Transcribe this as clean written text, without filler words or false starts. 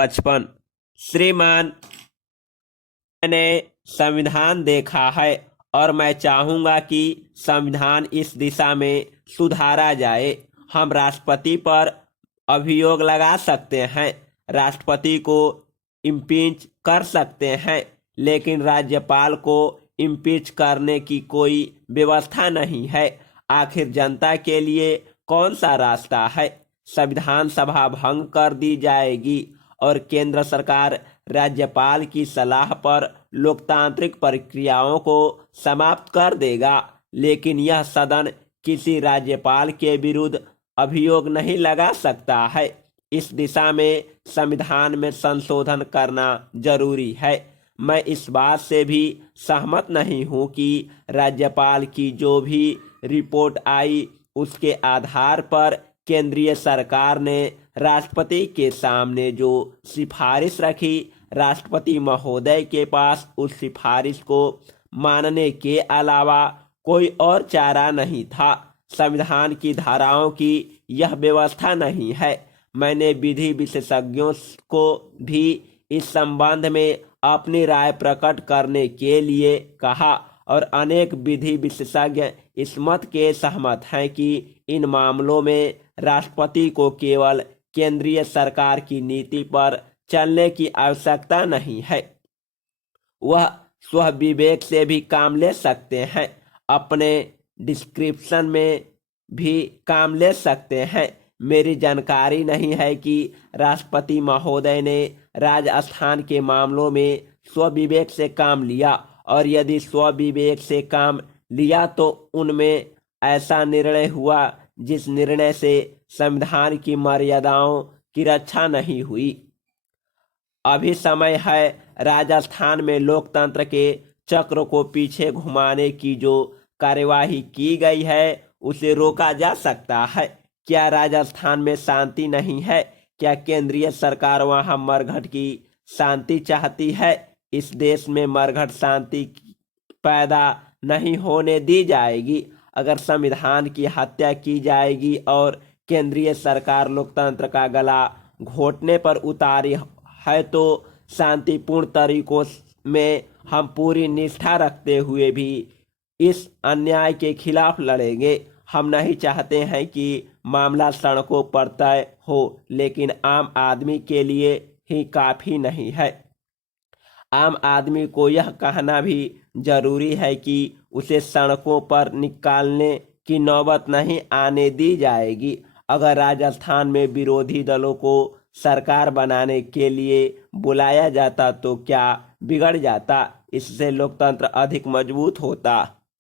55। श्रीमान, मैंने संविधान देखा है और मैं चाहूंगा कि संविधान इस दिशा में सुधारा जाए। हम राष्ट्रपति पर अभियोग लगा सकते हैं, राष्ट्रपति को इम्पीच कर सकते हैं, लेकिन राज्यपाल को इम्पीच करने की कोई व्यवस्था नहीं है। आखिर जनता के लिए कौन सा रास्ता है? संविधान सभा भंग कर दी जाएगी और केंद्र सरकार राज्यपाल की सलाह पर लोकतांत्रिक प्रक्रियाओं को समाप्त कर देगा, लेकिन यह सदन किसी राज्यपाल के विरुद्ध अभियोग नहीं लगा सकता है। इस दिशा में संविधान में संशोधन करना जरूरी है। मैं इस बात से भी सहमत नहीं हूं कि राज्यपाल की जो भी रिपोर्ट आई उसके आधार पर केंद्रीय सरकार ने राष्ट्रपति के सामने जो सिफारिश रखी, राष्ट्रपति महोदय के पास उस सिफारिश को मानने के अलावा कोई और चारा नहीं था। संविधान की धाराओं की यह व्यवस्था नहीं है। मैंने विधि विशेषज्ञों को भी इस संबंध में अपनी राय प्रकट करने के लिए कहा और अनेक विधि विशेषज्ञ इस मत के सहमत हैं कि इन मामलों में राष्ट्रपति को केवल केंद्रीय सरकार की नीति पर चलने की आवश्यकता नहीं है, वह स्व विवेक से भी काम ले सकते हैं, अपने डिस्क्रिप्शन में भी काम ले सकते हैं। मेरी जानकारी नहीं है कि राष्ट्रपति महोदय ने राजस्थान के मामलों में स्व विवेक से काम लिया, और यदि स्व विवेक से काम लिया तो उनमें ऐसा निर्णय हुआ जिस निर्णय से संविधान की मर्यादाओं की रक्षा नहीं हुई। अभी समय है, राजस्थान में लोकतंत्र के चक्र को पीछे घुमाने की जो कार्यवाही की गई है उसे रोका जा सकता है। क्या राजस्थान में शांति नहीं है? क्या केंद्रीय सरकार वहां मरघट की शांति चाहती है? इस देश में मरघट शांति पैदा नहीं होने दी जाएगी। अगर संविधान की हत्या की जाएगी और केंद्रीय सरकार लोकतंत्र का गला घोटने पर उतारी है तो शांतिपूर्ण तरीकों में हम पूरी निष्ठा रखते हुए भी इस अन्याय के खिलाफ लड़ेंगे। हम नहीं चाहते हैं कि मामला सड़कों पर तय हो, लेकिन आम आदमी के लिए ही काफी नहीं है। आम आदमी को यह कहना भी जरूरी है कि उसे सड़कों पर निकालने की नौबत नहीं आने दी जाएगी। अगर राजस्थान में विरोधी दलों को सरकार बनाने के लिए बुलाया जाता तो क्या बिगड़ जाता? इससे लोकतंत्र अधिक मजबूत होता।